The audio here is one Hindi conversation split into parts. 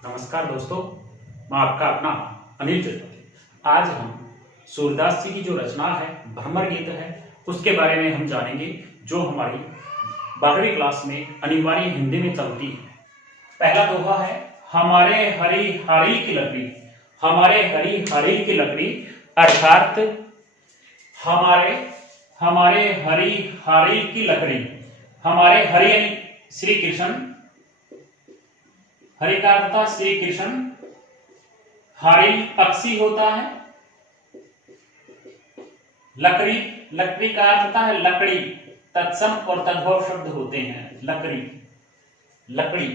नमस्कार दोस्तों, मैं आपका अपना अनिल चतुर्वेदी। आज हम सूरदास जी की जो रचना है भ्रमर गीत है उसके बारे में हम जानेंगे, जो हमारी 12वीं क्लास में अनिवार्य हिंदी में चलती है। पहला दोहा है, हमारे हरी हरी की लकड़ी। हमारे हरी हरी की लकड़ी अर्थात हमारे हमारे हरी हरी की लकड़ी। हमारे हरि यानी श्री कृष्ण, हरि का अर्थ था श्री कृष्ण। हरि पक्षी होता है, लकड़ी लकड़ी का अर्थ होता है लकड़ी। तत्सम और तद्भव शब्द होते हैं लकड़ी लकड़ी।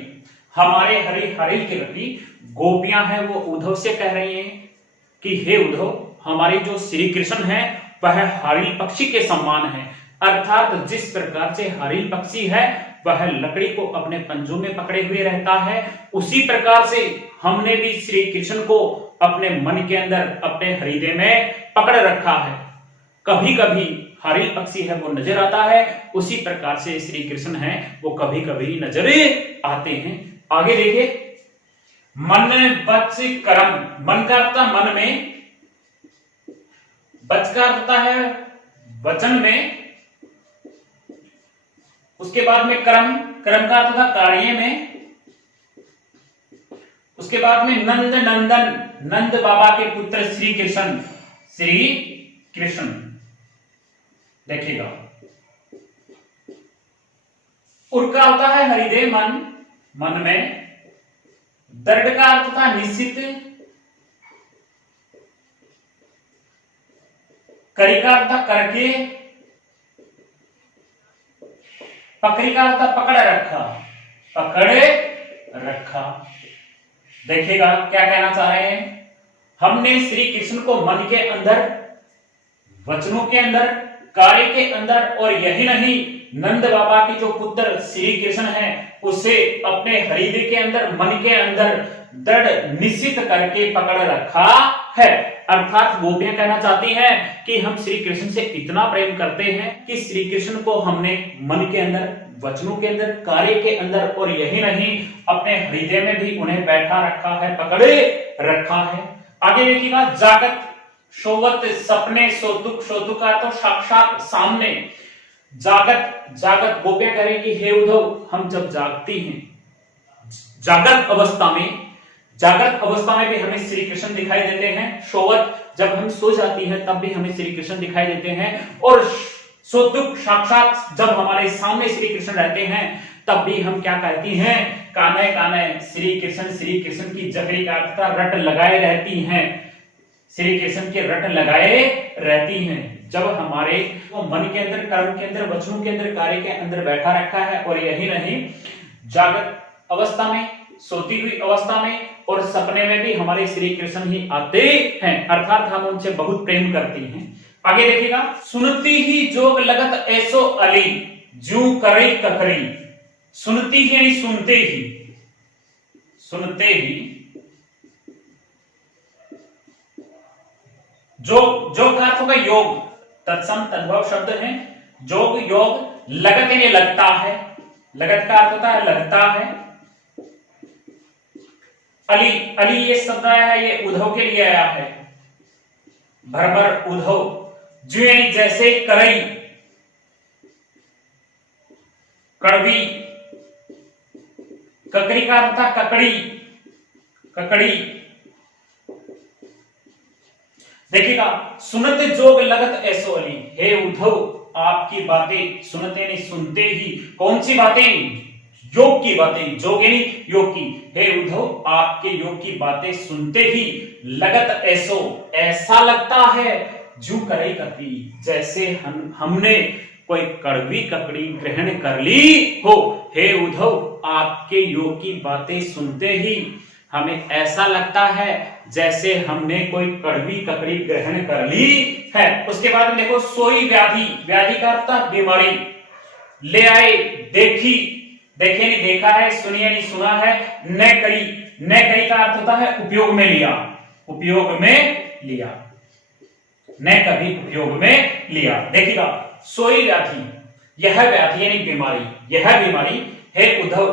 हमारे हरि हरि की लकड़ी। गोपियां हैं वो उद्धव से कह रही हैं कि हे उद्धव, हमारे जो श्री कृष्ण है वह हरिल पक्षी के समान है। अर्थात जिस प्रकार से हरिल पक्षी है वह लकड़ी को अपने पंजों में पकड़े हुए रहता है, उसी प्रकार से हमने भी श्री कृष्ण को अपने मन के अंदर, अपने हृदय में पकड़ रखा है। कभी कभी हरिल पक्षी है वो नजर आता है, उसी प्रकार से श्री कृष्ण है वो कभी कभी नजर आते हैं। आगे देखिए, मन बच करम। मन का अर्थ मन में, बच का अर्थ है वचन में, उसके बाद में कर्म, कर्म का अर्थ था कार्य में, उसके बाद में नंद नंदन, नंद बाबा के पुत्र श्री कृष्ण, श्री कृष्ण। देखिएगा, उर का होता है हृदय मन, मन में। दृढ़ का अर्थ था निश्चित। करी का अर्थ था करके। पकड़ी का अर्थ पकड़ रखा, पकड़ रखा। देखिएगा क्या कहना चाह रहे हैं, हमने श्री कृष्ण को मन के अंदर, वचनों के अंदर, कार्य के अंदर, और यही नहीं नंद बाबा के जो पुत्र श्री कृष्ण है उसे अपने हृदय के अंदर, मन के अंदर दृढ़ निश्चित करके पकड़ रखा है। अर्थात गोपियां कहना चाहती हैं कि हम श्री कृष्ण से इतना प्रेम करते हैं कि श्री कृष्ण को हमने मन के अंदर, वचनों के अंदर, कार्य के अंदर, और यही नहीं अपने हृदय में भी उन्हें बैठा रखा है, पकड़े रखा है। आगे देखिएगा, जागत सोवत सपने सो दुख, सो दुख का तो साक्षात सामने। जागत जागत गोपियां कह रही कि हे उद्धव, हम जब जागती हैं, जागृत अवस्था में, जागृत अवस्था में भी हमें श्री कृष्ण दिखाई देते हैं। सोवत, जब हम सो जाती हैं तब भी हमें श्री कृष्ण दिखाई देते हैं। और सो दुख, साक्षात जब हमारे सामने श्री कृष्ण रहते हैं तब भी हम क्या कहती हैं, कान्हे कान्हे श्री कृष्ण की जकड़ी का रट लगाए रहती हैं, श्री कृष्ण के रट लगाए रहती हैं। जब हमारे वो मन के अंदर, कर्म के अंदर, वचनों के अंदर, कार्य के अंदर बैठा रखा है, और यही नहीं जागृत अवस्था में, सोती हुई अवस्था में और सपने में भी हमारे श्री कृष्ण ही आते हैं। अर्थात हम उनसे बहुत प्रेम करती हैं। आगे देखिएगा, सुनती ही जोग लगत ऐसो अली, जू करई ककरी। सुनती ही यानी सुनते ही, सुनते ही। जो का अर्थ होगा योग, तत्सम तद्भव शब्द है। जोग योग, लगत यानी लगता है, लगत का अर्थ होता है लगता है। अली, अली ये शब्द आया है, ये उद्धव के लिए आया है। भ्रमर उद्धव। जो यानी जैसे, करई कड़वी, ककड़ी का अर्थ था ककड़ी, ककड़ी। देखिएगा, सुनत जोग लगत ऐसो अली। हे उद्धव, आपकी बातें सुनते नहीं, सुनते ही। कौन सी बातें? योग की बातें, जोग यानी योग की। हे उद्धव, आपके योग की बातें सुनते ही लगत ऐसो, ऐसा लगता है, जू करई ककड़ी, जैसे हमने कोई कड़वी ककड़ी ग्रहण कर ली हो। हे उद्धव, आपके योग की बातें सुनते ही हमें ऐसा लगता है जैसे हमने कोई कड़वी ककड़ी ग्रहण कर ली है। उसके बाद में देखो, सोई व्याधि, व्याधि का अर्थ बीमारी। ले आए, देखी, देखे नहीं देखा है, सुनिए नहीं सुना है। न करी, न करी का अर्थ होता है उपयोग में लिया, उपयोग में लिया, न कभी उपयोग में लिया। देखिएगा, सोई व्याधि, यह व्याधि यानी बीमारी, यह बीमारी, हे उद्धव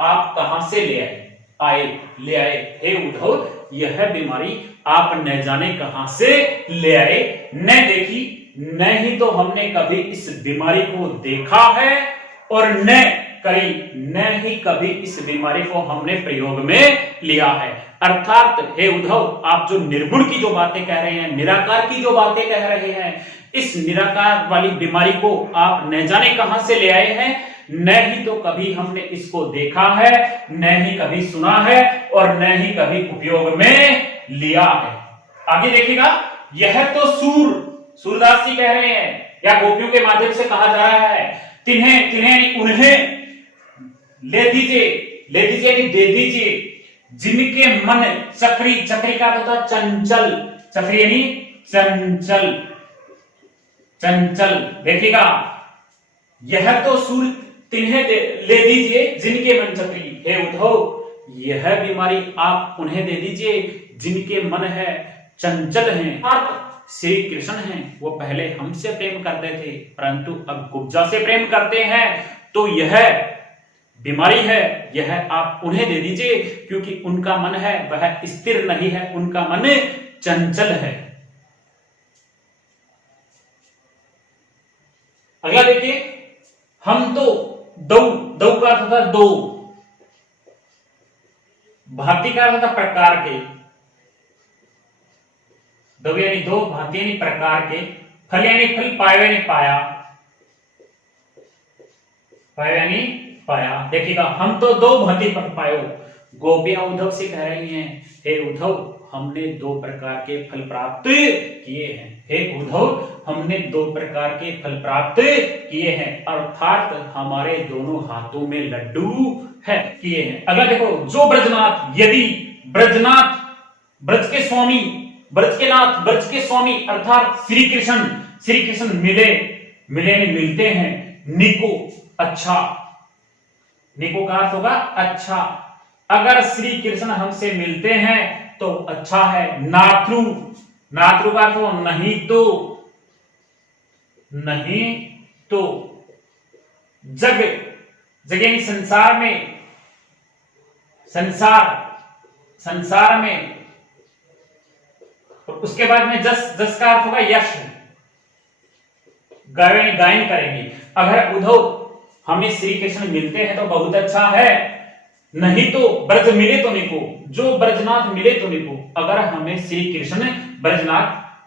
आप कहां से ले आए, आए, ले आए। हे उद्धव, यह बीमारी आप न जाने कहां से ले आए, न देखी, न ही तो हमने कभी इस बीमारी को देखा है और न करी, न ही कभी इस बीमारी को हमने प्रयोग में लिया है। अर्थात हे उद्धव, आप जो निर्गुण की जो बातें कह रहे हैं, निराकार की जो बातें कह रहे हैं, इस निराकार वाली बीमारी को आप न जाने कहां से ले आए हैं, न ही तो कभी हमने इसको देखा है, न ही कभी सुना है और न ही कभी उपयोग में लिया है। आगे देखिएगा, यह तो सूरदास जी कह रहे हैं या गोपियों के माध्यम से कहा जा रहा है, तिन्हें तिन्हें उन्हें ले दीजिए, ले दीजिए कि दे दीजिए, जिनके मन चक्री, चक्री का होता चंचल, चक्री यानी चंचल, चंचल। देखिएगा, यह तो सूर तिन्हें ले दीजिए जिनके मन चक्री। हे उद्धव, यह बीमारी आप उन्हें दे दीजिए जिनके मन है चंचल हैं। आप श्री कृष्ण हैं, वो पहले हमसे प्रेम करते थे परंतु अब कुब्जा से प्रेम करते हैं, तो यह बीमारी है, यह आप उन्हें दे दीजिए क्योंकि उनका मन है वह स्थिर नहीं है, उनका मन चंचल है। अगला देखिए, हम तो दो का अर्थ था दो, भांति का अर्थ था प्रकार के, दो यानी दो, भांति यानी प्रकार के, फल यानी फल, पायो यानी पाया, पायो यानी पाया। देखिएगा, हम तो दो भांति पर पायो। गोपियां उद्धव से कह रही हैं, हे उद्धव, हमने दो प्रकार के फल प्राप्त किए हैं। हे उद्धव, हमने दो प्रकार के फल प्राप्त किए हैं, अर्थात हमारे दोनों हाथों में लड्डू है, किए हैं। अगला देखो, जो ब्रजनाथ, यदि ब्रजनाथ, ब्रज के स्वामी, ब्रज के नाथ, ब्रज के स्वामी अर्थात श्री कृष्ण मिलते हैं, निको अच्छा, निको का अर्थ होगा अच्छा, अगर श्री कृष्ण हमसे मिलते हैं तो अच्छा है। नाथ्रु, नाथ्रु का अर्थ नहीं तो, नहीं तो, जग, जग यानी संसार में, संसार में, उसके बाद में जस का अर्थ होगा यश, गायन करेंगे। अगर उद्धव हमें श्री कृष्ण मिलते हैं तो बहुत अच्छा है, नहीं तो ब्रज मिले तो निको, जो ब्रजनाथ मिले तो निको। अगर हमें श्री कृष्ण ब्रजनाथ,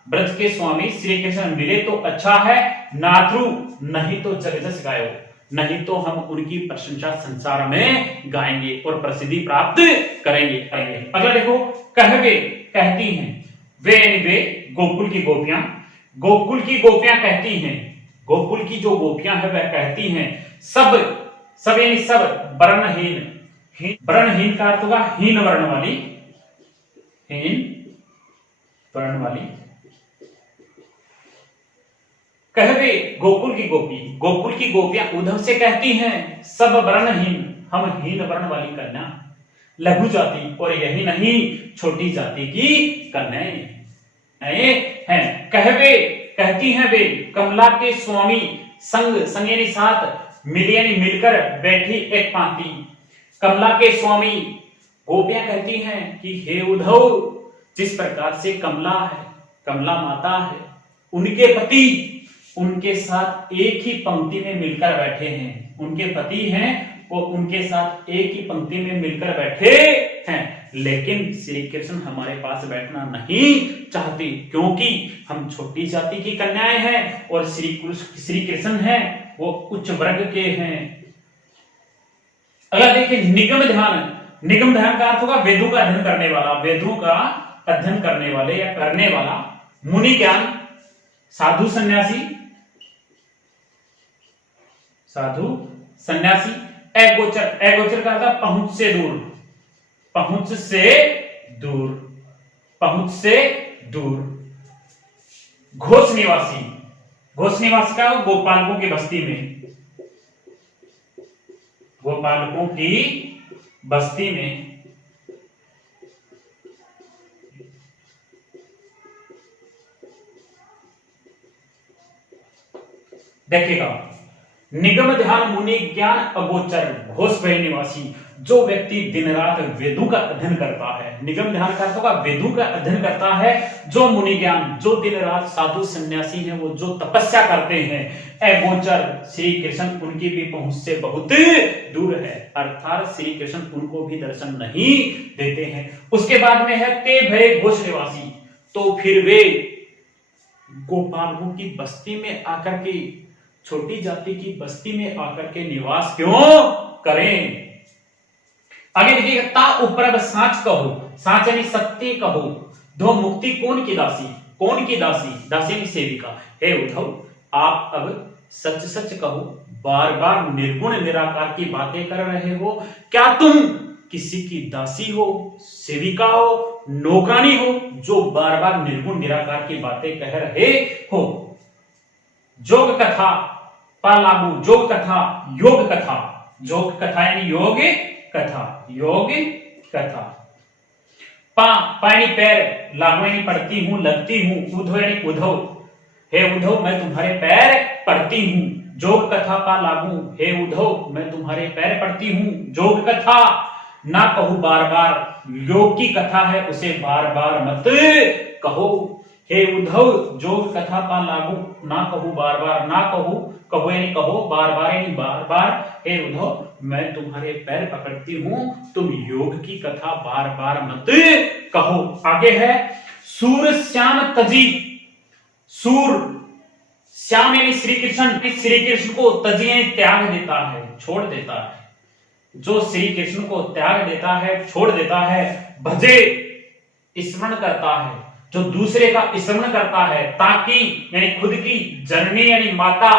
ब्रज के स्वामी श्री कृष्ण मिले तो अच्छा है, नाथ्रु नहीं तो जगजस गायो, नहीं तो हम उनकी प्रशंसा संसार में गाएंगे और प्रसिद्धि प्राप्त करेंगे। अगला देखो, कहवे कहती हैं, वे गोकुल की गोपियां, गोकुल की गोपियां कहती हैं, गोकुल की जो गोपियां है वह कहती हैं, सब यानी सब, वर्णहीन, वर्णहीन का अर्थ होगा हीन वर्ण वाली, हीन वर्ण वाली। कहवे गोकुल की गोपी, गोकुल की गोपियां उद्धव से कहती हैं, सब वर्णहीन, हम हीन वर्ण वाली कन्या, लघु जाति और यही नहीं छोटी जाति की कन्याएं हैं। कहवे कहती हैं वे, कमला के स्वामी, संग यानी साथ, मिल यानी मिलकर बैठी एक पांति। कमला के स्वामी गोपियां कहती हैं कि हे उद्धव, जिस प्रकार से कमला है, कमला माता है, उनके पति उनके साथ एक ही पंक्ति में मिलकर बैठे हैं, उनके पति हैं वो उनके साथ एक ही पंक्ति में मिलकर बैठे हैं, लेकिन श्री कृष्ण हमारे पास बैठना नहीं चाहते क्योंकि हम छोटी जाति की कन्याएं हैं और श्री कृष्ण हैं वो उच्च वर्ग के हैं। अगला देखिए, निगम ध्यान, निगम ध्यान का अर्थ होगा वेदों का अध्ययन करने वाला, वेदों का अध्ययन करने वाले या करने वाला। मुनि ज्ञान, साधु सन्यासी, साधु सन्यासी। अगोचर, अगोचर का अर्थ पहुंच से दूर, पहुंच से दूर, पहुंच से दूर। घोष निवासी, घोष निवासी का गोपालकों की बस्ती में, गोपालकों की बस्ती में। देखिएगा, निगम ध्यान, मुनि ज्ञान, अगोचर, घोष भय निवासी। जो व्यक्ति दिन रात वेदों का अध्ययन करता है, निगम ध्यान का अर्थ होगा वेदों का अध्ययन करता है, जो मुनि ज्ञान, जो दिन रात साधु सन्यासी हैं, वो जो तपस्या करते हैं, अगोचर श्री कृष्ण उनकी भी पहुंच से बहुत दूर है, अर्थात श्री कृष्ण उनको भी दर्शन नहीं देते हैं। उसके बाद में है ते भय घोष निवासी, तो फिर वे गोपालों की बस्ती में आकर के, छोटी जाति की बस्ती में आकर के निवास क्यों करें। आगे देखिएगा, ता उपरब साच कहो, साच यानी सत्य कहो, दो मुक्ति कौन की दासी, कौन की दासी, दासी यानी सेविका। हे उद्धव, आप अब सच सच कहो, बार बार निर्गुण निराकार की बातें कर रहे हो, क्या तुम किसी की दासी हो, सेविका हो, नौकरानी हो, जो बार बार निर्गुण निराकार की बातें कह रहे हो। जोग कथा पा लागू, जोग कथा योग कथा, जोग कथा यानी योग कथा, योग कथा। पा यानी पैर, लागू यानी पढ़ती हूं, लगती हूं, उद्धव यानी उद्धव, हे उद्धव मैं तुम्हारे पैर पढ़ती हूं, जोग कथा पा लागू, हे उद्धव मैं तुम्हारे पैर पढ़ती हूं, जोग कथा ना कहूं बार बार, योग की कथा है उसे बार बार मत कहो। हे उद्धव जोग कथा पा लागू, ना कहूं बार बार, ना कहूं, कहो यानी कहो, बार बार यानी बार बार, हे उद्धव मैं तुम्हारे पैर पकड़ती हूं, तुम योग की कथा बार बार मत कहो। आगे है सूर श्याम तजी, सूर श्याम यानी श्री कृष्ण, श्री कृष्ण को तजी त्याग देता है, छोड़ देता है, जो श्री कृष्ण को त्याग देता है, छोड़ देता है। भजे स्मरण करता है, जो दूसरे का स्मरण करता है, ताकि यानी खुद की जननी यानी माता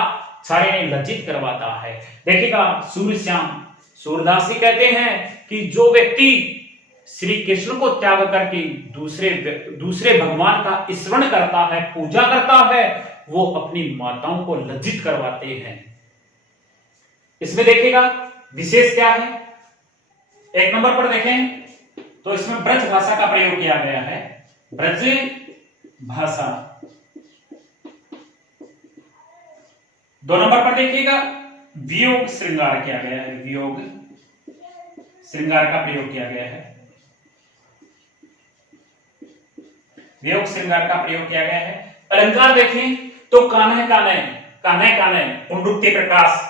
सारे यानी लज्जित करवाता है। देखिएगा सूर्यश्याम, सूरदास जी कहते हैं कि जो व्यक्ति श्री कृष्ण को त्याग करके दूसरे भगवान का स्मरण करता है, पूजा करता है, वो अपनी माताओं को लज्जित करवाते हैं। इसमें देखिएगा विशेष क्या है, एक नंबर पर देखें तो इसमें ब्रज भाषा का प्रयोग किया गया है, ब्रज भाषा। दो नंबर पर देखिएगा वियोग श्रृंगार किया गया है, वियोग श्रृंगार का प्रयोग किया गया है, वियोग श्रृंगार का प्रयोग किया गया है। अलंकार देखें तो कान्हे कान्हे, कान्हे कान्हे, पुनरुक्ति प्रकाश,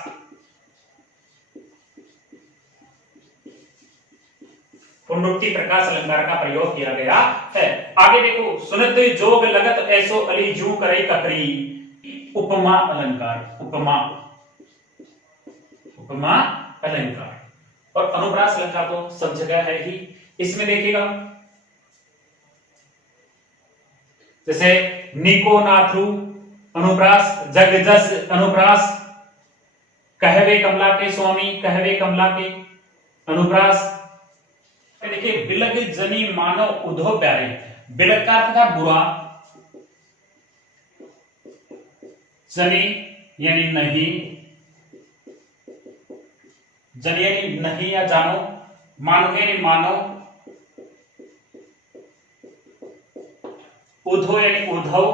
पुनरुक्ति प्रकाश अलंकार का प्रयोग किया गया है। आगे देखो सुनत जोग लगत ऐसो अली जू करे ककरी, उपमा अलंकार, उपमा, उपमा अलंकार। और अनुप्रास अलंकार तो सब जगह है ही। इसमें देखिएगा जैसे निको नाथु अनुप्रास, जग जस अनुप्रास, कहवे कमला के स्वामी, कहवे कमला के अनुप्रास। देखिए बिलग जनी मानव उद्धव प्यारे, बिलग का अर्थ था बुरा, जनी यानी नहीं, जनी यानी नहीं या जानो, मानव यानी मानव, उद्धव यानी उद्धव,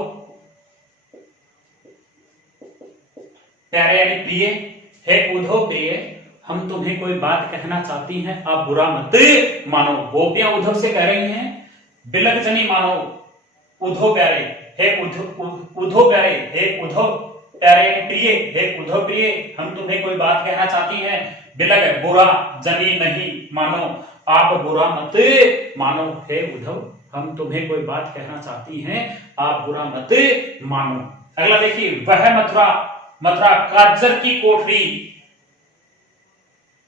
प्यारे यानी प्रिय। हे उद्धव प्रिय, हम तुम्हें कोई बात कहना चाहती हैं, आप बुरा मत मानो। गोपियां उद्धव से कह रही हैं बिलग जनी मानो उद्धव प्यारे, हे उद्धव प्यारे, हे उद्धव प्यारे प्रिय, हे उद्धव प्रिय, हम तुम्हें कोई बात कहना चाहती हैं, बिलग बुरा, जनी नहीं, मानो आप बुरा मत मानो। हे उद्धव हम तुम्हें कोई बात कहना चाहती हैं, आप बुरा मत मानो। अगला देखिए वह मथुरा, मथुरा काजर की कोठरी,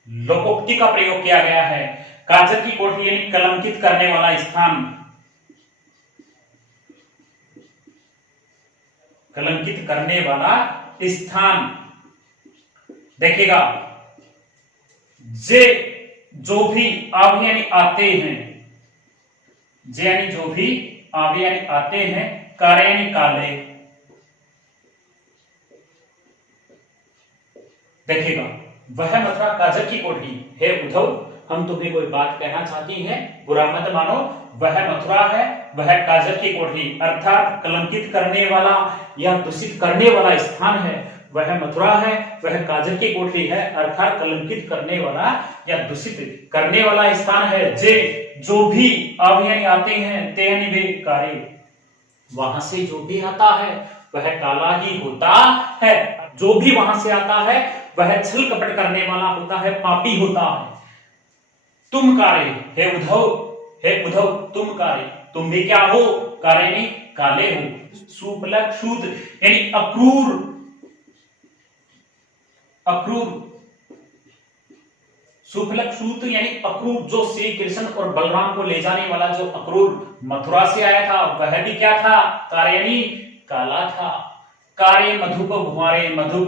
लोकोक्ति का प्रयोग किया गया है। काजर की कोठरी यानी कलंकित करने वाला स्थान, कलंकित करने वाला स्थान। देखिएगा जे जो भी आवे यानी आते हैं, जे यानी जो भी आवे यानी आते हैं, कारे यानी काले। देखिएगा वह मथुरा काजर की कोठरी, हे उद्धव हम तुम्हें कोई बात कहना चाहती हैं, बुरा मत मानो। वह मथुरा है, वह काजर की कोठरी, अर्थात कलंकित करने वाला या दूषित करने वाला स्थान है। वह मथुरा है, वह काजल की कोठरी है, अर्थात कलंकित करने वाला या दूषित करने वाला स्थान है। जे जो भी आवियां आते हैं ते यानी वे कार्य, वहां से जो भी आता है वह काला ही होता है। जो भी वहां से आता है वह छल कपट करने वाला होता है, पापी होता है। तुम कार्य, हे उद्धव तुम कार्य, तुम भी क्या हो, कार्य नहीं काले हो। सुपलक शूद्र यानी अक्रूर, सुफलक शूद्र यानी अक्रूर, जो श्री कृष्ण और बलराम को ले जाने वाला जो अक्रूर मथुरा से आया था वह भी क्या था, कार्य यानी काला था। कार्य मधु को भुमारे, मधु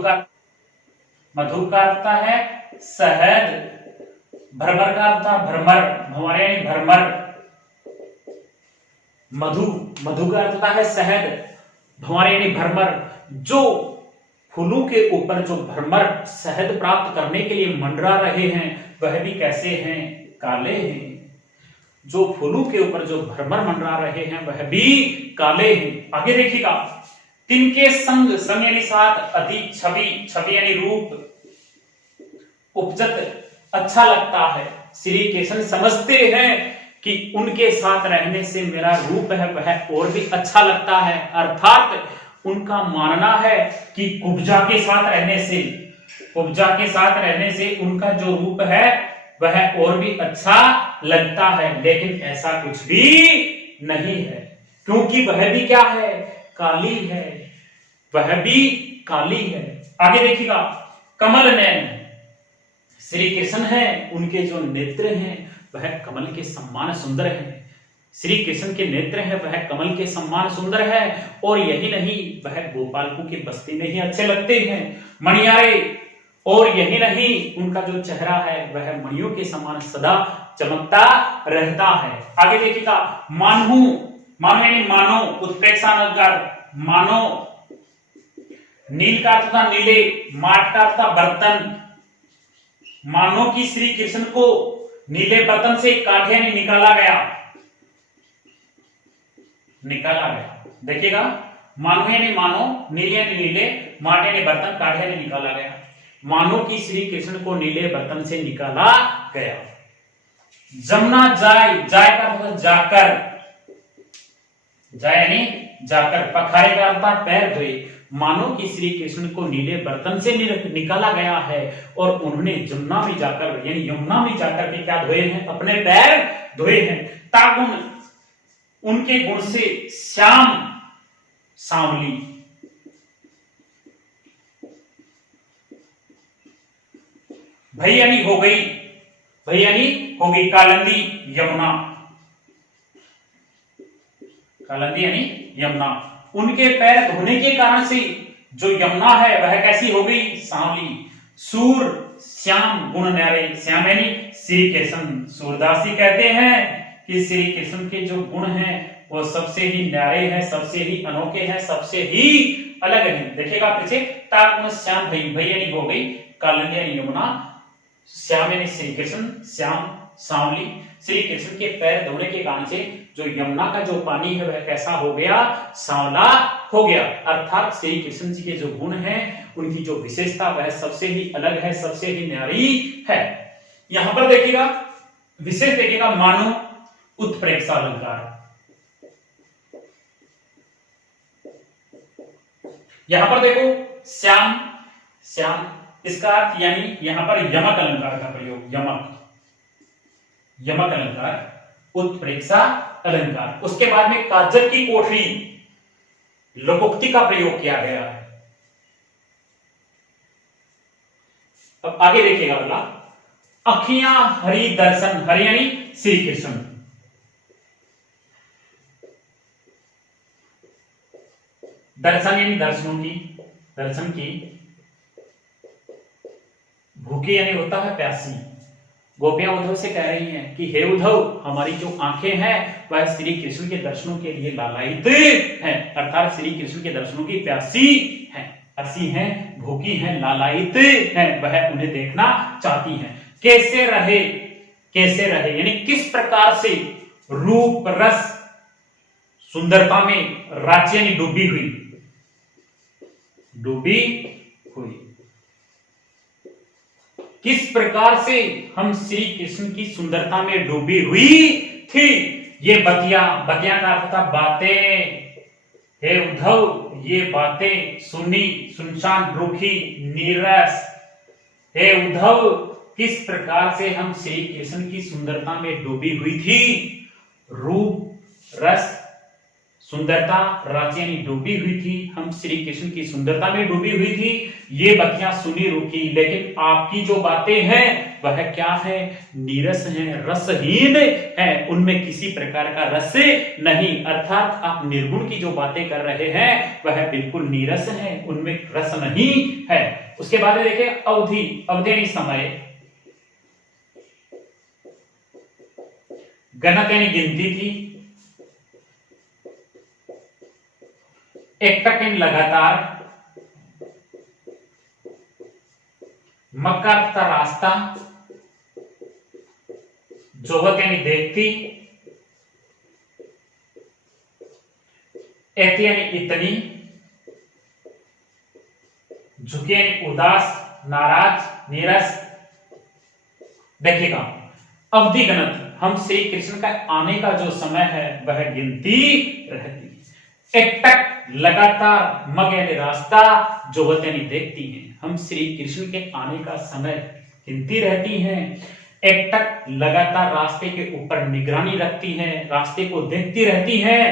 का अर्थ है शहद, भरमर का अर्थ भरमर, भुमारे यानी भरमर। मधु का अर्थ है शहद, भंवरे यानी भरमर। जो फूलों के ऊपर जो भरमर शहद प्राप्त करने के लिए मंडरा रहे हैं वह भी कैसे हैं, काले हैं। जो फूलों के ऊपर जो भरमर मंडरा रहे हैं वह भी काले हैं। आगे देखिएगा, तिनके संग, संग यानी साथ, अति छवि यानी रूप, उपजत अच्छा लगता है। श्री कृष्ण समझते हैं कि उनके साथ रहने से मेरा रूप है वह और भी अच्छा लगता है, अर्थात उनका मानना है कि कुब्जा के साथ रहने से उनका जो रूप है वह और भी अच्छा लगता है। लेकिन ऐसा कुछ भी नहीं है, क्योंकि वह भी क्या है, काली है, वह भी काली है। आगे देखिएगा, कमल नयन, श्री कृष्ण है, उनके जो नेत्र हैं वह कमल के समान सुंदर है। श्री कृष्ण के नेत्र हैं वह कमल के समान सुंदर है। और यही नहीं, वह गोपालकों की बस्ती में ही अच्छे लगते हैं, मणियारे। और यही नहीं, उनका जो चेहरा है वह मणियों के समान सदा चमकता रहता है। आगे देखिएगा, मानो यानी मानो, उत्प्रेक्षा अलंकार, मानो, नील का अर्थ था नीले, माट का अर्थ था बर्तन। मानो कि श्री कृष्ण को नीले बर्तन से काठे ने निकाला गया। देखिएगा, मानो यानी मानो, नीले यानी नीले, माटे यानी बर्तन, काठे ने निकाला गया। मानो कि श्री कृष्ण को नीले बर्तन से निकाला गया। जमुना जाय, जाय का मतलब जाकर, जाय यानी जाकर, पखारे का अर्थ पैर धोए। मानो कि श्री कृष्ण को नीले बर्तन से निकाला गया है और उन्होंने जमुना में जाकर यानी यमुना में जाकर के क्या धोए हैं, अपने पैर धोए हैं। तागुण, उनके गुण से श्याम, सांवली। भई यानी हो गई, कालिंदी यमुना, कालिंदी यानी यमुना। उनके पैर धोने के कारण से जो यमुना है वह कैसी हो गई, सांवली। सूर, श्याम, गुण न्यारे, श्याम यानी श्री कृष्ण। सूरदास जी कहते हैं कि श्री कृष्ण के जो गुण हैं वो सबसे ही न्यारे हैं, सबसे ही अनोखे हैं, सबसे ही अलग हैं। देखिएगा पीछे, तागुण श्याम भई, भई यानी हो गई, कालिंदी यानी यमुना, श्याम यानी श्री कृष्ण, श्याम सांवली। श्री कृष्ण के पैर धोने के कारण से जो यमुना का जो पानी है वह कैसा हो गया, सांवला हो गया। अर्थात श्री कृष्ण जी के जो गुण हैं उनकी जो विशेषता वह सबसे ही अलग है, सबसे ही न्यारी है। यहां पर देखिएगा, विशेष देखिएगा, मानो, उत्प्रेक्षा अलंकार। यहां पर देखो, श्याम, श्याम, इसका अर्थ यानी यहां पर यमक अलंकार का प्रयोग, यमक अलंकार, उत्प्रेक्षा अलंकार। उसके बाद में काजल की कोठरी, लोकोक्ति का प्रयोग किया गया है। अब आगे देखिएगा अगला, अखियां हरि दर्शन, हरि यानी श्री कृष्ण। दर्शन यानी दर्शन की। भूखी यानी होता है प्यासी। गोपियां उद्धव से कह रही हैं कि हे उद्धव, हमारी जो आंखें हैं वह श्री कृष्ण के दर्शनों के लिए लालायित हैं, अर्थात श्री कृष्ण के दर्शनों की प्यासी हैं, भूखी हैं, लालायित हैं, वह उन्हें देखना चाहती हैं। कैसे रहे यानी किस प्रकार से, रूप रस सुंदरता में, राज्य यानी डूबी हुई। किस प्रकार से हम श्री कृष्ण की सुंदरता में डूबी हुई थी। ये बतिया का अर्थ था बातें। हे उद्धव, ये बातें सुनी, सुनसान, रूखी, नीरस। हे उद्धव, किस प्रकार से हम श्री कृष्ण की सुंदरता में डूबी हुई थी। रूप, रस, सुंदरता, राशि यानी डूबी हुई थी। हम श्री कृष्ण की सुंदरता में डूबी हुई थी। ये बतियां सुनी, रुकी, लेकिन आपकी जो बातें हैं वह क्या है, नीरस हैं, रसहीन हैं। उनमें किसी प्रकार का रस नहीं, अर्थात आप निर्गुण की जो बातें कर रहे हैं वह बिल्कुल नीरस है, उनमें रस नहीं है। उसके बाद देखिए अवधि, अवधि यानी समय, गणत यानी गिनती थी, एकटक यानी लगातार, मक्का तथा रास्ता, जोहत यानी देखती, एति यानी इतनी, झुकी यानी उदास, नाराज, नीरस। देखिएगा अवधि गणत, हम श्री कृष्ण का आने का जो समय है वह गिनती रहती है। एकटक लगातार, मग यानी रास्ता, जोहत यानी देखती हैं। हम श्री कृष्ण के आने का समय गिनती रहती हैं। एकटक लगातार रास्ते के ऊपर निगरानी रखती हैं, रास्ते को देखती रहती हैं।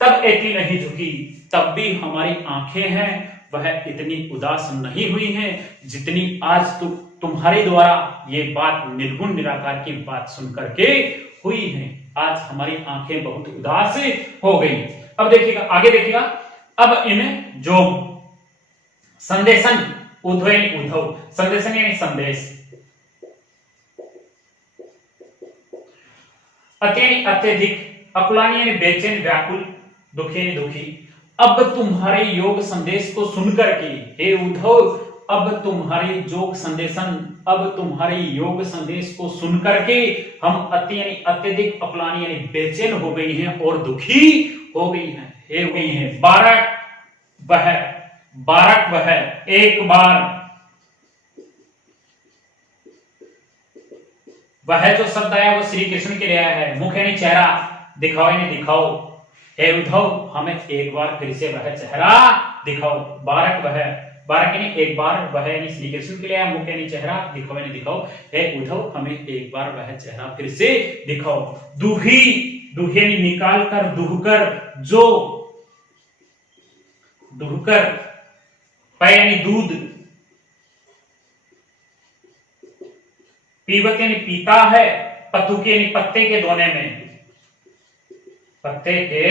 तब एति नहीं झुकी, तब भी हमारी आंखें हैं वह इतनी उदास नहीं हुई हैं जितनी आज तुम्हारे द्वारा ये बात निर्गुण निराकार की बात सुन करके हुई है। आज हमारी आंखें बहुत उदास हो गई। अब देखिएगा आगे, देखिएगा अब इन जो संदेशन, उद्धव यानी उद्धव, संदेशन यानी संदेश, अति यानी अत्यधिक, अकुलानी यानी बेचैन, व्याकुल, दुखी यानी दुखी। अब तुम्हारे योग संदेश को सुनकर के हे उद्धव, अब तुम्हारे योग संदेशन, अब तुम्हारे योग संदेश को सुनकर के हम अति यानी अत्यधिक, अकुलानी यानी बेचैन हो गई हैं और दुखी हो गई हैं। हे हो गई हैं। बारक वह, बारक वह, एक बार, वह जो शब्द आया वो श्री कृष्ण के लिए आया है। मुख यानी चेहरा, दिखाओ यानी दिखाओ। हे उद्धव, हमें एक बार फिर से वह चेहरा दिखाओ। बारक वह, बारक यानी एक बार, वह यानी श्री कृष्ण के लिए आया, मुख यानी चेहरा, दिखाओ यानी दिखाओ। हे उद्धव, हमें एक बार वह चेहरा फिर से दिखाओ। दूही, दूही यानी निकाल कर, दूहकर, जो दूहकर, पय यानी दूध, पीवत यानी पीता है, पतुकी यानी पत्ते के धोने में, पत्ते के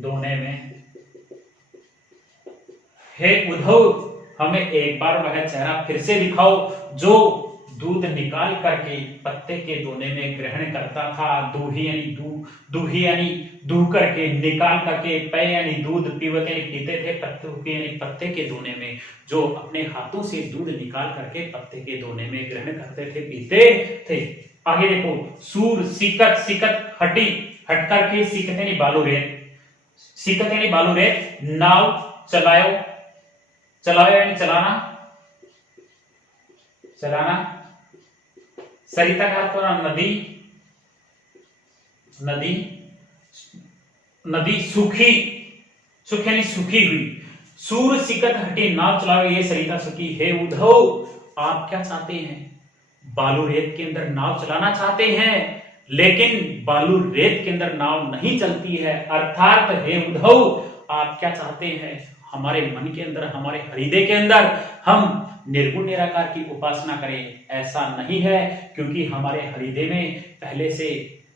धोने में। हे उद्धव, हमें एक बार वह चेहरा फिर से दिखाओ जो दूध निकाल करके पत्ते के दोने में ग्रहण करता था। दूही यानी दूह करके, निकाल करके, पय यानी दूध, पीवत यानी पीते थे, पत्ते यानी पत्ते के दोने में, जो अपने हाथों से दूध निकाल करके पत्ते के दोने में ग्रहण करते थे, पीते थे। आगे देखो, सूर, सिकत, सिकत हटी, हट करके, सिकत यानी बालू रेत, सिकत यानी बालू रेत। नाव, चलाओ, चलाओ यानी चलाना, चलाना। सरिता का अर्थ नदी, नदी, नदी। सूखी, सूखी यानी सूखी हुई। सूर, सिकत हटी, नाव चलाओ, ये सरिता सूखी। हे उद्धव, आप क्या चाहते हैं, बालू रेत के अंदर नाव चलाना चाहते हैं, लेकिन बालू रेत के अंदर नाव नहीं चलती है। अर्थात हे उद्धव, आप क्या चाहते हैं, हमारे मन के अंदर, हमारे हृदय के अंदर हम निर्गुण निराकार की उपासना करें, ऐसा नहीं है, क्योंकि हमारे हृदय में पहले से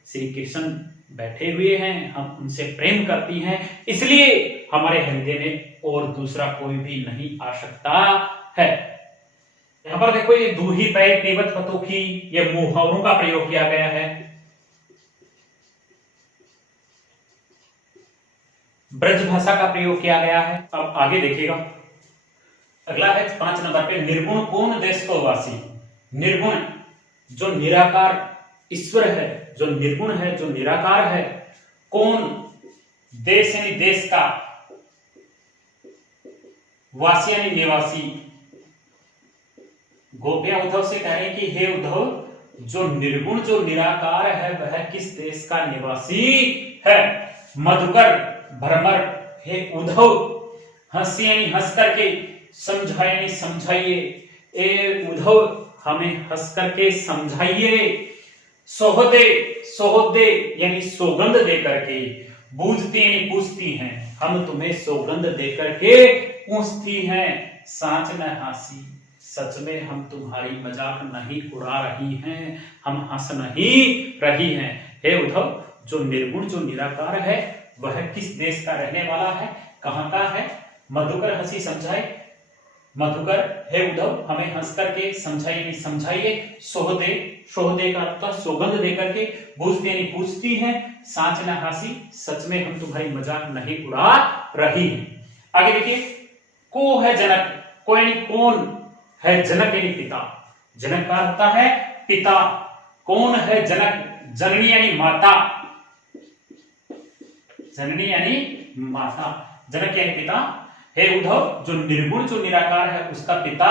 श्री कृष्ण बैठे हुए हैं, हम उनसे प्रेम करती हैं, इसलिए हमारे हृदय में और दूसरा कोई भी नहीं आ सकता है। यहां पर देखो ये दूही, पय, पीवत, पतुकी, ये मुहावरों का प्रयोग किया गया है। ब्रज भाषा का प्रयोग किया गया है। अब आगे देखिएगा, अगला है 5 नंबर पे, निर्गुण कौन देश को वासी। निर्गुण जो निराकार ईश्वर है, जो निर्गुण है, जो निराकार है, कौन देश यानी देश का, वासी यानी निवासी। गोपियां उद्धव से कह रहे हैं कि हे उद्धव, जो निर्गुण जो निराकार है वह किस देश का निवासी है? मधुकर भ्रमर, हे उद्धव, हंसी यानी हंस करके, समझाए यानी समझाइए, ए उद्धव हमें हंस करके समझाइए। सोहदे, सोहदे यानी सौगंध दे करके, बूझती यानी पूछती हैं, हम तुम्हें सौगंध दे करके पूछती हैं। सांच न हासी, सच में हम तुम्हारी मजाक नहीं उड़ा रही हैं, हम हंस नहीं रही हैं। हे उद्धव, जो निर्गुण जो निराकार है वह किस देश का रहने वाला है, कहां का है? मधुकर हंसी समझाए, मधुकर हे उद्धव हमें हंस करके समझाइए समझाइए। सोहदे, सोहदे का अर्थ सौगंध दे करके, बूझती यानी पूछती हैं, सांच न हासी, सच में हम तुम्हारी मजाक नहीं उड़ा रही हैं। आगे देखिए, को है जनक, को यानी कौन है? जनक यानी पिता, जनक का होता है पिता। कौन है जनक? जननी यानी माता, जननी यानी माता, जनक यानी पिता। हे उद्धव, जो निर्गुण जो निराकार है उसका पिता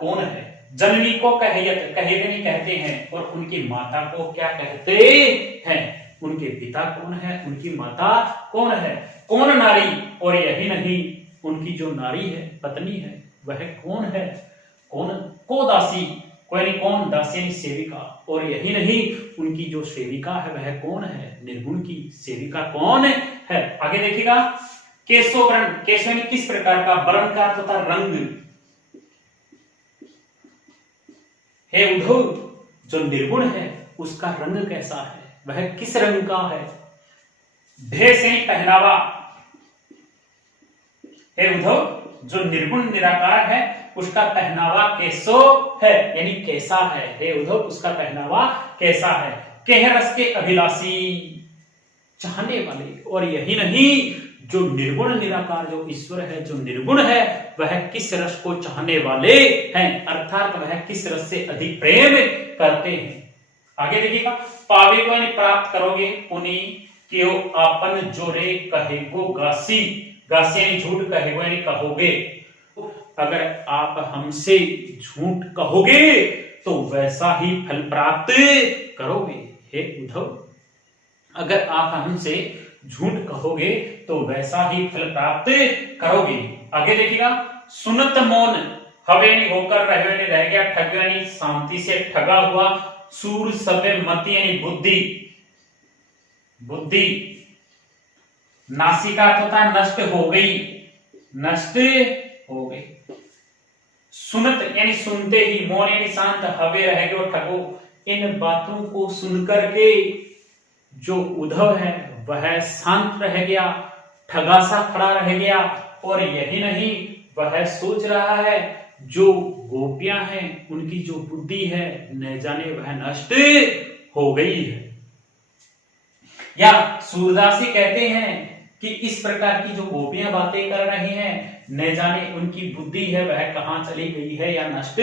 कौन है? जननी को कहेगनी कहते हैं, और उनकी माता को क्या कहते हैं? उनके पिता कौन है, उनकी माता कौन है? कौन नारी, और यही नहीं, उनकी जो नारी है, पत्नी है, वह कौन है? कौन? को दासी, को यानी कौन, दासी यानी सेविका, और यही नहीं, उनकी जो सेविका है वह कौन है? निर्गुण की सेविका कौन है? आगे देखिएगा, केशो वर्ण, केशो यानी किस प्रकार का, वर्ण का अर्थ होता है रंग। हे उद्धव, जो निर्गुण है उसका रंग कैसा है, वह किस रंग का है? भेष यानी पहनावा। हे उद्धव, जो निर्गुण निराकार है उसका पहनावा कैसो है, यानी कैसा है? हे उद्धव, उसका पहनावा कैसा है? केह रस के अभिलाषी, चाहने वाले, और यही नहीं, जो निर्गुण निराकार जो ईश्वर है, जो निर्गुण है, वह किस रस को चाहने वाले हैं, अर्थात वह किस रस से अधिक प्रेम करते हैं। आगे देखिएगा, पावे को यानी प्राप्त करोगे, पुनि क्यों आपन जोरे कहेगो गासी, गासी यानी झूठ, कहेगो यानी कहोगे। अगर आप हमसे झूठ कहोगे तो वैसा ही फल प्राप्त करोगे। हे उद्धव, अगर आप हमसे झूठ कहोगे तो वैसा ही फल प्राप्त करोगे। आगे देखिएगा, सुनत मौन, हवे यानी होकर, रहे यानी रह गया, ठग यानी शांति से ठगा हुआ, सूर सभ्य मति यानी बुद्धि, बुद्धि, नासिका तथा नष्ट हो गई, नष्ट हो गई। सुनत यानी सुनते ही, मौन यानी शांत, हवे रह गए और ठगो, इन बातों को सुनकर के जो उद्धव है वह शांत रह गया, ठगा सा खड़ा रह गया, और यही नहीं, वह सोच रहा है जो गोपियां हैं उनकी जो बुद्धि है न जाने वह नष्ट हो गई है। या सूरदासी कहते हैं कि इस प्रकार की जो गोपियां बातें कर रही हैं, न जाने उनकी बुद्धि है वह कहां चली गई है या नष्ट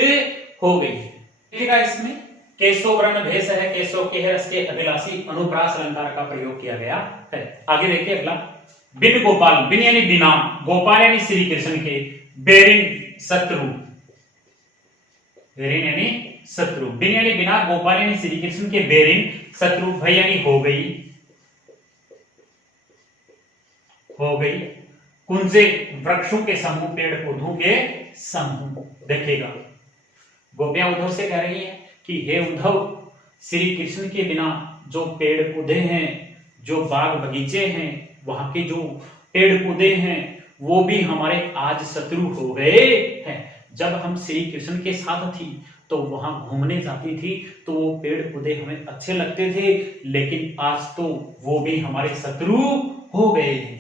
हो गई है। देखिएगा, इसमें केशो वर्ण भेष है, केशो के रस के अभिलाषी, अनुप्रास अलंकार का प्रयोग किया गया है। आगे देखिए अगला, बिन गोपाल, बिन यानी बिना, गोपाल यानी श्री कृष्ण के, बेरिन शत्रु, बेरिन यानी शत्रु, बिन यानी बिना, गोपाल यानी श्री कृष्ण के, बेरिन शत्रु, भय यानी हो गई, हो गई, कुंजे वृक्षों के समूह, पेड़ पौधों के समूह। देखिएगा, गोपियां उद्धव से कह रही है कि हे उद्धव, श्री कृष्ण के बिना जो पेड़ पौधे हैं, जो बाग बगीचे हैं, वहां के जो पेड़ पौधे हैं, वो भी हमारे आज शत्रु हो गए हैं। जब हम श्री कृष्ण के साथ थी तो वहां घूमने जाती थी तो वो पेड़ पौधे हमें अच्छे लगते थे, लेकिन आज तो वो भी हमारे शत्रु हो गए हैं।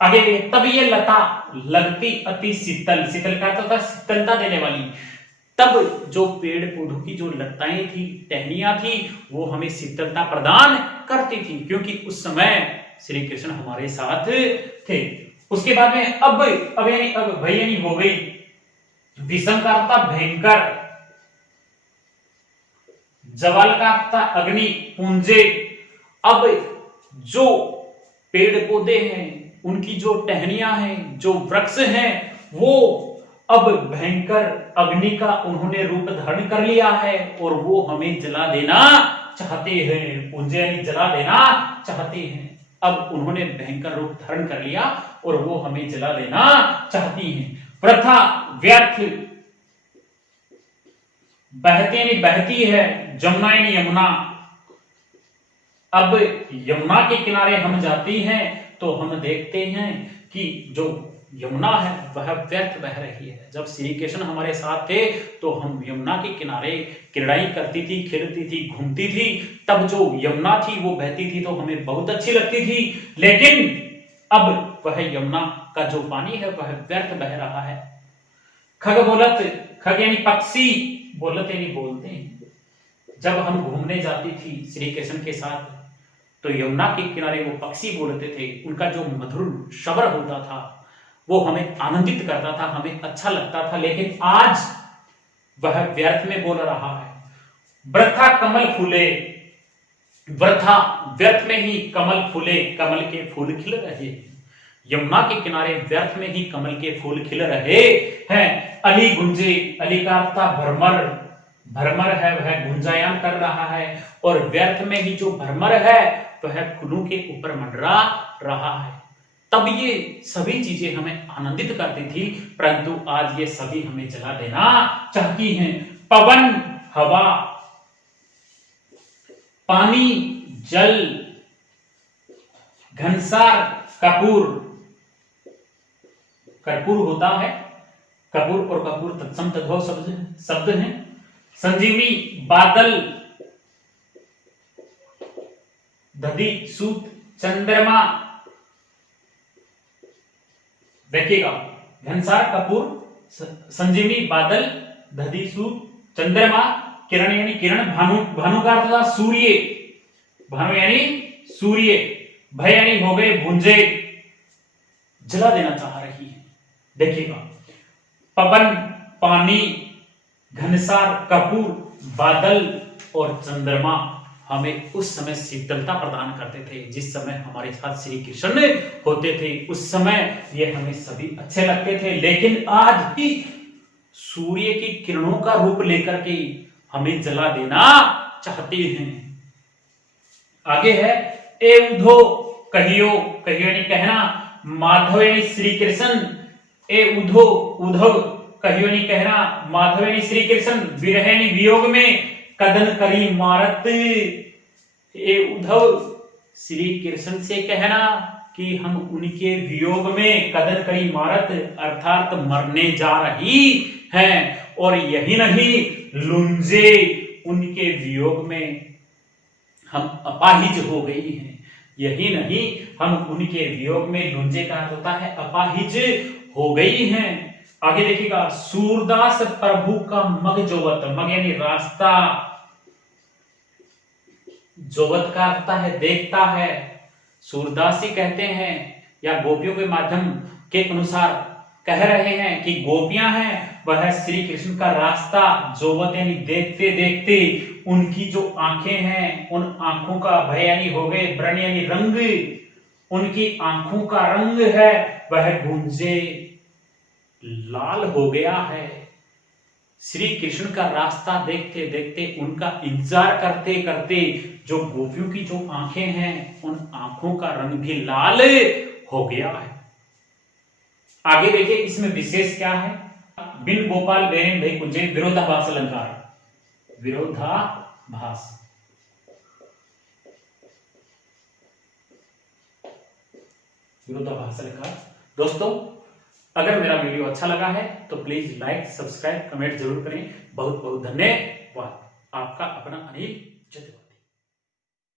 आगे तब ये लता लगती अति शीतल, शीतल का तो था शीतलता देने वाली, तब जो पेड़ पौधों की जो लताएं थी, टहनियां थी, वो हमें शीतलता प्रदान करती थी, क्योंकि उस समय श्री कृष्ण हमारे साथ थे। उसके बाद में अब यानी अब, भय यानी हो गई, विषम का था भयंकर, जवाल का था अग्नि, पुंजे। अब जो पेड़ पौधे हैं, उनकी जो टहनियां हैं, जो वृक्ष हैं, वो अब भयंकर अग्नि का उन्होंने रूप धारण कर लिया है और वो हमें जला देना चाहते हैं, उज्जैन जला देना चाहते हैं। अब उन्होंने भयंकर रूप धारण कर लिया और वो हमें जला देना चाहती हैं। प्रथा व्यर्थ, बहते नहीं बहती है, जमुना यानी यमुना। अब यमुना के किनारे हम जाते हैं तो हम देखते हैं कि जो यमुना है वह व्यर्थ बह रही है। जब श्री कृष्ण हमारे साथ थे तो हम यमुना के किनारे क्रीड़ाएं करती थी, खेलती थी, घूमती थी। तब जो यमुना थी वो बहती थी तो हमें बहुत अच्छी लगती थी, लेकिन अब वह यमुना का जो पानी है वह व्यर्थ बह रहा है। खग बोलत, खग यानी पक्षी, बोलत यानी बोलते हैं। जब हम घूमने जाती थी श्री कृष्ण के साथ तो यमुना के किनारे वो पक्षी बोलते थे, उनका जो मधुर शब्द होता था वो हमें आनंदित करता था, हमें अच्छा लगता था। लेकिन आज वह व्यर्थ में बोल रहा है। वृथा कमल फूले, वृथा व्यर्थ में ही कमल फूले, कमल के फूल खिल रहे हैं। यमुना के किनारे व्यर्थ में ही कमल के फूल खिल रहे हैं। अली गुंजे, अली का अर्थ था भ्रमर, भ्रमर है वह गुंजायान कर रहा है और व्यर्थ में ही जो भ्रमर है वह फूलों के ऊपर मंडरा रहा है। तब ये सभी चीजें हमें आनंदित करती थी, परंतु आज ये सभी हमें जला देना चाहती हैं। पवन हवा, पानी जल, घनसार कपूर, कर्पूर होता है, कपूर और कपूर तत्सम तद्भव शब्द हैं। संजीवनी बादल, दधि सूत, चंद्रमा। देखिएगा, घनसार कपूर, संजीवनी बादल, दधि सूत, चंद्रमा, किरण यानी किरण, भानु, भानु का अर्थ था सूर्य, भानु यानी सूर्य, भय यानी हो गए भुंजे, जला देना चाह रही है। देखिएगा, पवन, पानी, घनसार कपूर, बादल और चंद्रमा हमें उस समय शीतलता प्रदान करते थे। जिस समय हमारे साथ श्री कृष्ण होते थे उस समय ये हमें सभी अच्छे लगते थे, लेकिन आज भी सूर्य की किरणों का रूप लेकर के हमें जला देना चाहते हैं। आगे है ए उधो कहियो, कहियो यानी कहना, माधव यानी श्री कृष्ण, ए उधो, उधव कहियो यानी कहना, माधव यानी श्री कृष्ण, विरह यानी वियोग में, कदन करी मारत, ए उद्धव श्री कृष्ण से कहना कि हम उनके वियोग में कदन करी मारत अर्थात मरने जा रही हैं। और यही नहीं, लुंजे, उनके वियोग में हम अपाहिज हो गई हैं। यही नहीं, हम उनके वियोग में, लुंजे का अर्थ होता है अपाहिज हो गई हैं। आगे देखिएगा, सूरदास प्रभु का मग जोवत, मग यानी रास्ता, जोवत का अर्थ है देखता है। सूरदास जी कहते हैं या गोपियों के माध्यम के अनुसार कह रहे हैं कि गोपियां हैं वह श्री कृष्ण का रास्ता जोवत यानी देखते देखते, उनकी जो आंखें हैं उन आंखों का, भय यानी हो गए, वर्ण यानी रंग, उनकी आंखों का रंग है वह गुंजे लाल हो गया है। श्री कृष्ण का रास्ता देखते देखते, उनका इंतजार करते करते जो गोपियों की जो आंखें हैं उन आंखों का रंग भी लाल हो गया है। आगे देखिए, इसमें विशेष क्या है। बिन गोपाल बेरेन भई कुंजे, विरोधाभास अलंकार, विरोधाभास, विरोधाभास अलंकार। दोस्तों, अगर मेरा वीडियो अच्छा लगा है तो प्लीज लाइक, सब्सक्राइब, कमेंट जरूर करें। बहुत बहुत धन्यवाद। आपका अपना अनिल।